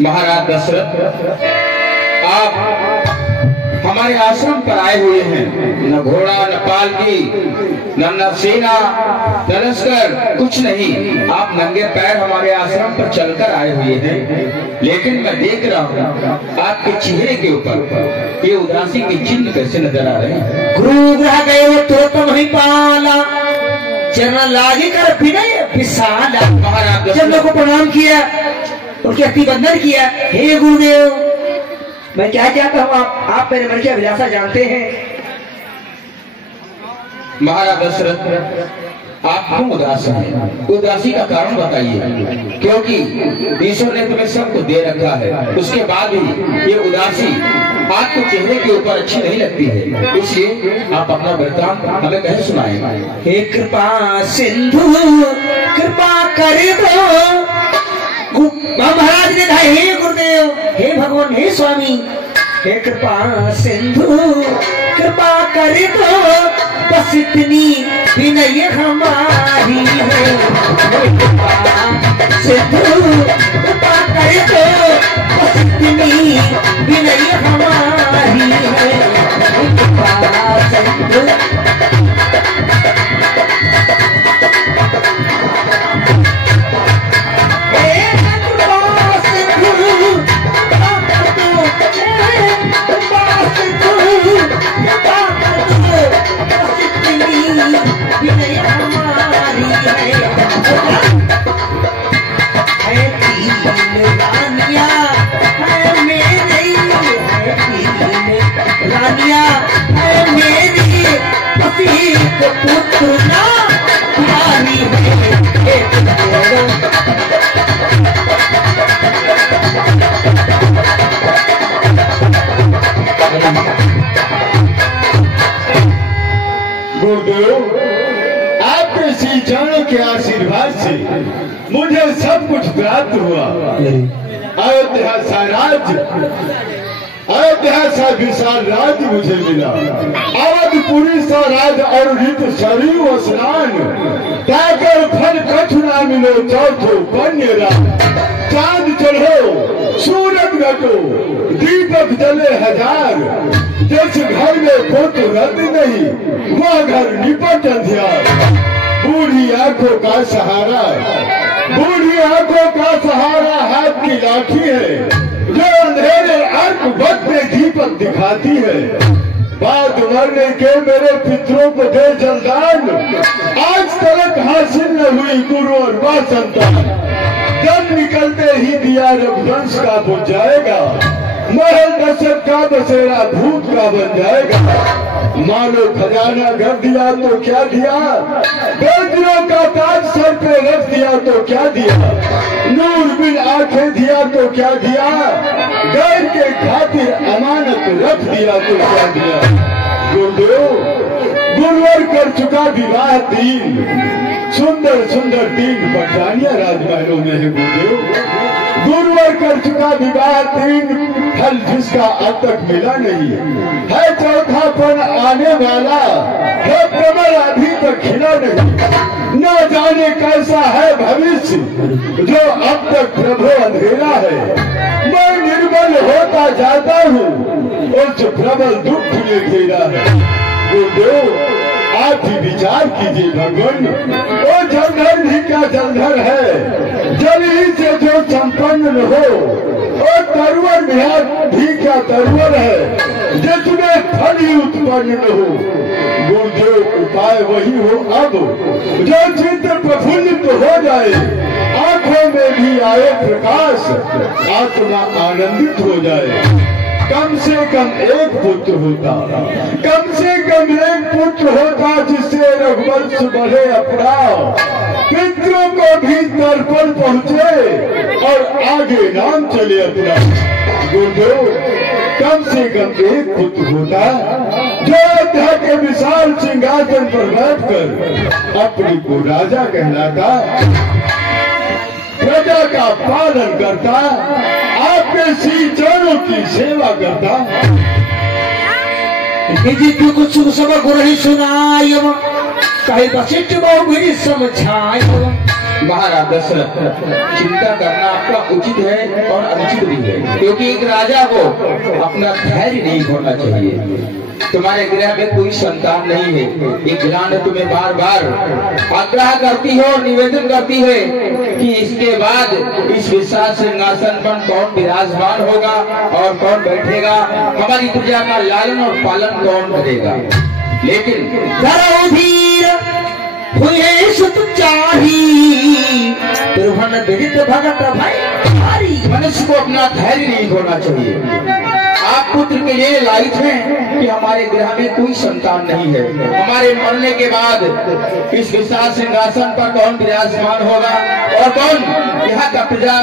महाराज दशरथ, आप हमारे आश्रम पर आए हुए हैं। न घोड़ा, न पालकी, न सेना, न लश्कर, कुछ नहीं। आप नंगे पैर हमारे आश्रम पर चलकर आए हुए हैं। लेकिन मैं देख रहा हूँ आपके चेहरे के ऊपर ये उदासी के चिन्ह कैसे नजर आ रहे हैं। गुरु ग्रह गए तो तुम ही पाला, चरण लागी कर विनय विशाला। महाराज चरणों को प्रणाम किया, उनके अतिबंधन किया। हे गुरुदेव, मैं क्या चाहता हूँ, आप मेरे मन की अभिलाषा जानते हैं। महाराज दशरथ, आप क्यों उदास हैं? उदासी का कारण बताइए। क्योंकि ईश्वर ने तुम्हें सब कुछ दे रखा है, उसके बाद भी ये उदासी आपके चेहरे के ऊपर अच्छी नहीं लगती है। इसलिए आप अपना वृत्तांत हमें कहे सुनाएं। हे कृपा सिंधु कृपा कर दो। महाराज ने कहा, हे गुरुदेव, हे भगवान, हे स्वामी, हे कृपा सिंधु कृपा कर दो, बस इतनी विनय हमारी है। सिंधु कृपा कर दो, बस इतनी विनय हमारी है। कृपा सिंधु आपके श्री चरणों के आशीर्वाद से मुझे सब कुछ प्राप्त हुआ। अयोध्या सा राज्य, अयोध्या सा विशाल राज्य मुझे मिला। अवधपुरी सा राज और रित सरयू स्नान, ताकर फल कछु ना मिलो चौथो कन्य राज। चांद चढ़ो सूरज घटो दीपक जले हजार, जिस घर में पुत्र रत नहीं वह घर निपट अंधियार। बूढ़ी आंखों का सहारा, बूढ़ी आंखों का सहारा हाथ की लाठी है, जो अंधेरे अर्क वक्त में दीपक दिखाती है। बात मरने के मेरे पितरों को दे जलदान, आज तक हासिल न हुई गुरु और मां संतान। जब निकलते ही दिया रघुवंश का बुझ जाएगा, महल दशरथ का बसेरा भूत का बन जाएगा। मानो खजाना घर दिया तो क्या दिया, बेटियों का ताज सर पे रख दिया तो क्या दिया, नूर बिन आंखें दिया तो क्या दिया, गैर के खातिर अमानत रख दिया तो क्या दिया। गुरुदेव, गुरुवर कर चुका विवाह तीन, सुंदर सुंदर तीन पठानियां राजमहलों में है। गुरुदेव, गुरुवर कर चुका विवाह तीन, फल जिसका अब तक मिला नहीं है। चौथापन आने वाला है, प्रबल अभी तक खिला नहीं। न जाने कैसा है भविष्य जो अब तक प्रभु अंधेरा है। मैं निर्बल होता जाता हूँ, उस प्रबल दुख ने घेरा है। गुरुदेव, आप ही विचार कीजिए भगवान, वो जलधर भी क्या जलधर है, जल ही से जो संपन्न हो। और तरवर भी क्या तरवर है, जिसमें फल ही उत्पन्न न हो। गुरुदेव, उपाय वही हो अब, जो चित्त प्रफुल्लित हो जाए, आंखों में भी आए प्रकाश, आत्मा आनंदित हो जाए। कम से कम एक पुत्र होता, कम से कम एक पुत्र होता, जिससे रघुवंश बढ़े अपराध, पितरों को भी तर्पण पहुँचे और आगे नाम चले अपना। गुरुदेव, कम से कम एक पुत्र होता, जो अयोध्या के विशाल सिंहासन पर बैठकर अपने को राजा कहलाता, प्रजा का पालन करता, आपके श्री चरणों की सेवा करता। कुछ सब गुरु सुनाय, कहीं वशिष्ठ बहु समझाय। महाराज दशरथ, चिंता करना आपका उचित है और अनुचित भी है, क्योंकि एक राजा को अपना धैर्य नहीं खोना चाहिए। तुम्हारे गृह में कोई संतान नहीं है, एक ग्रांड तुम्हें बार बार आग्रह करती है और निवेदन करती है कि इसके बाद इस विशाल सिंहासन पर कौन विराजमान होगा और कौन बैठेगा, हमारी प्रजा का लालन और पालन कौन करेगा। लेकिन हुए सुत चाही विदित भगत भाई, मनुष्य को अपना धैर्य नहीं खोना चाहिए। आप पुत्र के लिए लायक हैं कि हमारे गृह में कोई संतान नहीं है, हमारे मरने के बाद इस विशाल सिंहासन पर कौन विराजमान होगा और कौन यहाँ का प्रजा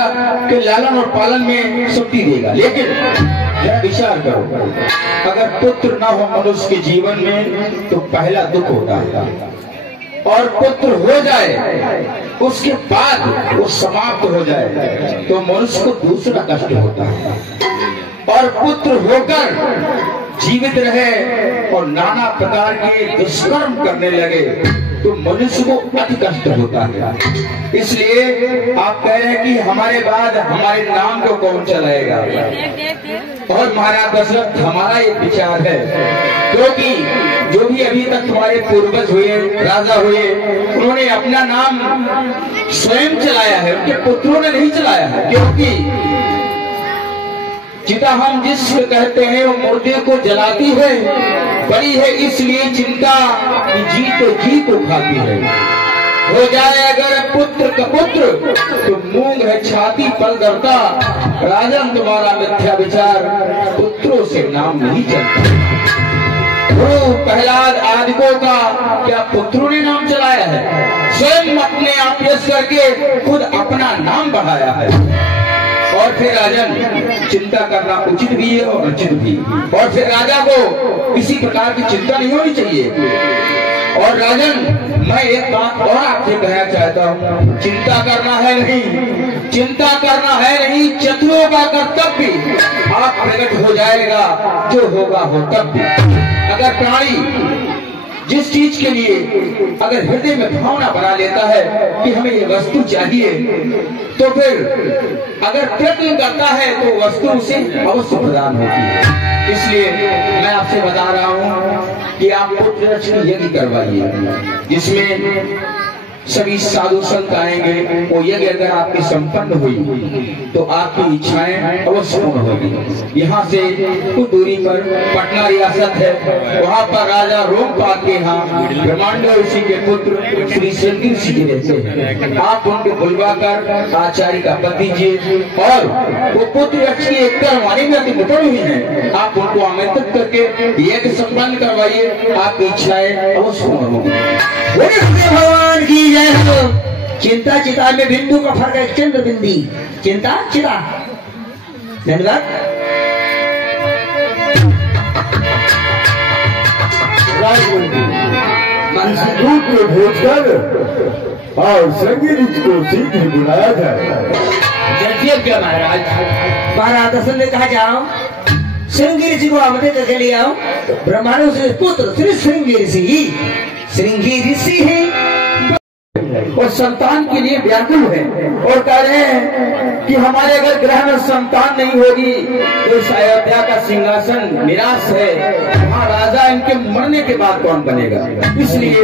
के लालन और पालन में शक्ति देगा। लेकिन जरा विचार करो, अगर पुत्र न हो मनुष्य के जीवन में तो पहला दुख होता है, और पुत्र हो जाए उसके बाद वो समाप्त हो जाए तो मनुष्य को दूसरा कष्ट होता है, और पुत्र होकर जीवित रहे और नाना प्रकार के दुष्कर्म करने लगे तो मनुष्य को अति कष्ट होता है। इसलिए आप कह रहे हैं कि हमारे बाद हमारे नाम को कौन चलाएगा। और महाराज दशरथ, हमारा एक विचार है, क्योंकि जो भी अभी तक तुम्हारे पूर्वज हुए, राजा हुए, उन्होंने अपना नाम स्वयं चलाया है, उनके पुत्रों ने नहीं चलाया है। क्योंकि चिता हम जिसको कहते हैं वो मुर्दे को जलाती है, बड़ी है इसलिए चिंता कि जी तो जी को खाती है। हो जाए अगर पुत्र का पुत्र तो मूंग है छाती पल करता, राजन तुम्हारा मिथ्या विचार, पुत्रों से नाम नहीं चलता। प्रहलाद आदिकों का क्या पुत्रों ने नाम चलाया है? स्वयं अपने आप यश करके खुद अपना नाम बढ़ाया है। और फिर राजन, चिंता करना उचित भी है और अनुचित भी। और फिर राजा को किसी प्रकार की चिंता नहीं होनी चाहिए। और राजन, मैं एक बात और आपसे कहना चाहता हूँ, चिंता करना है नहीं, चिंता करना है नहीं, चतुरों का कर्तव्य आप प्रकट हो जाएगा, जो होगा हो तब भी। अगर प्राणी जिस चीज के लिए अगर हृदय में भावना बना लेता है कि हमें ये वस्तु चाहिए, तो फिर अगर प्रयत्न करता है तो वस्तु उसे अवश्य प्रदान होती है। इसलिए मैं आपसे बता रहा हूँ कि आप पुत्र यज्ञ करवाइए, जिसमें सभी साधु संत आएंगे। वो यज्ञ अगर आपकी संपन्न हुई तो आपकी इच्छाएं अवश्य पूर्ण होगी। यहाँ से कुछ दूरी पर पटना रियासत है, वहाँ पर राजा रोमपाल के यहाँ ब्रह्मांड ऋषि के पुत्र श्री श्रृंगी ऋषि जी रहते हैं। आप उनके बुलवा कर आचार्य का पद दीजिए, और वो पुत्र यक्ष की एक करवाने में अति निपुण हुई है, आप उनको आमंत्रित करके यज्ञ संपन्न करवाइए, आपकी इच्छाएं अवश्य पूर्ण होगी। भगवान की जय हो। चिंता चिता में बिंदु का फर्क है, चंद्र बिंदी, चिंता चिता। धन्यवाद। दूध को भेजकर और संगीत को सीधे बुलाया जाए। क्या महाराज? महाराज दशरथ ने कहा जाओ श्रृंगी ऋषि को आमंत्रित करके ले आओ। ब्रह्मांड से पुत्र श्री श्रृंगी ऋषि है और संतान के लिए व्याकुल है, और कह रहे हैं कि हमारे अगर ग्रह में संतान नहीं होगी तो इस अयोध्या का सिंहासन निराश है, वहाँ राजा इनके मरने के बाद कौन बनेगा। इसलिए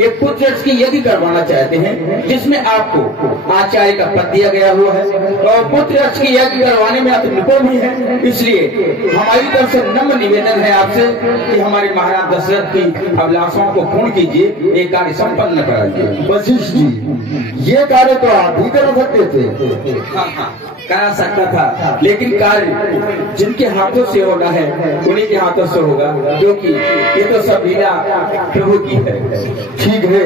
एक पुत्र की यज्ञ करवाना चाहते हैं, जिसमें आपको आचार्य का पद दिया गया हुआ है, और पुत्र की यज्ञ करवाने में आप निपुण भी है। इसलिए हमारी तरफ से नम्र निवेदन है आपसे कि हमारे महाराज दशरथ की अभिलाषाओं को पूर्ण कीजिए, एक कार्य संपन्न कराइए। वशिष्ठ जी, ये कार्य तो आप ही कर सकते थे। हाँ, करा सकता था, लेकिन कार्य जिनके हाथों से होना है उन्हीं के हाथों से होगा, क्योंकि ये तो सब लीला प्रभु की है। ठीक है,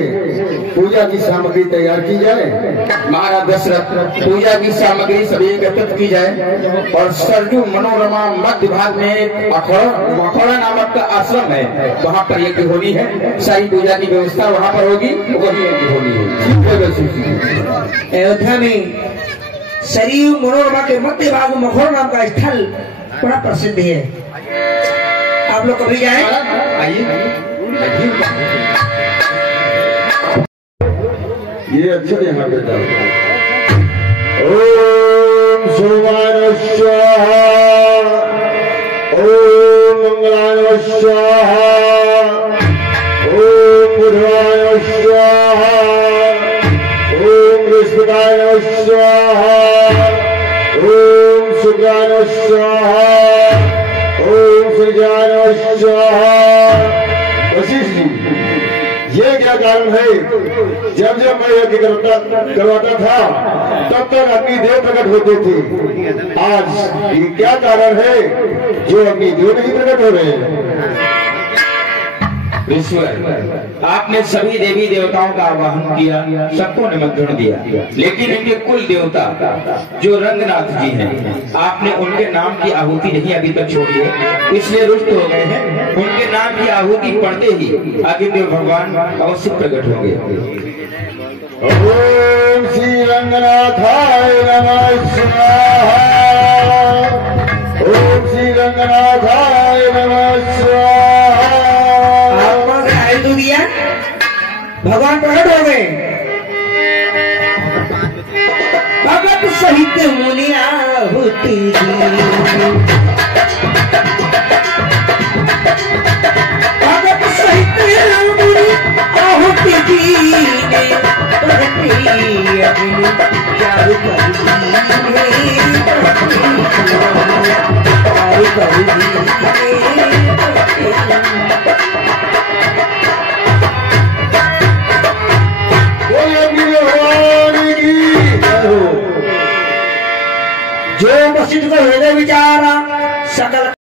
पूजा की सामग्री तैयार की जाए। महाराज दशरथ, पूजा की सामग्री सभी एकत्रित की जाए, और सरजू मनोरमा मध्य भाग में अखौड़ा नामक का आश्रम है, वहाँ पर यज्ञ होनी है। सारी पूजा की व्यवस्था वहाँ पर होगी, वही यज्ञ होनी है। अयोध्या में सरयू मनोरमा के मध्य भाग में मखौड़ा नाम का स्थल बड़ा प्रसिद्ध है। आप लोग कभी जाए? ये अक्षर यहाँ पे डालो। ओम सोमाय स्वाहा, ओम मंगलाय स्वाहा, ओम बुधाय स्वाहा, ओम बृहस्पताय स्वाहा, ओम शुक्राय स्वाहा, ओम सूर्याय स्वाहा। वशिष्ठ जी, ये क्या कारण है? जब जब मैं यज्ञ करवाता था तब तक अग्निदेव प्रकट होते थे। आज ये क्या कारण है जो अग्निदेव नहीं प्रकट हो रहे हैं? ईश्वर, आपने सभी देवी देवताओं का आवाहन किया, सबको निमंत्रण दिया, लेकिन इनके कुल देवता जो रंगनाथ जी हैं, आपने उनके नाम की आहुति नहीं अभी तक छोड़ी है, इसलिए रुष्ट हो गए हैं। उनके नाम की आहुति पढ़ते ही अग्निदेव भगवान अवश्य प्रकट होंगे। ओम श्री रंगनाथाय नमः स्वाहा, ओम श्री रंगनाथाय नमः स्वाहा। तो दिया, भगवान प्रकट हो गए। भगत सहित मुनि आहुति भगत सहित मुनि आहुति दीने प्रगति अग्नि चारु जो वशिष्ठ को हृदय विचारा, सकल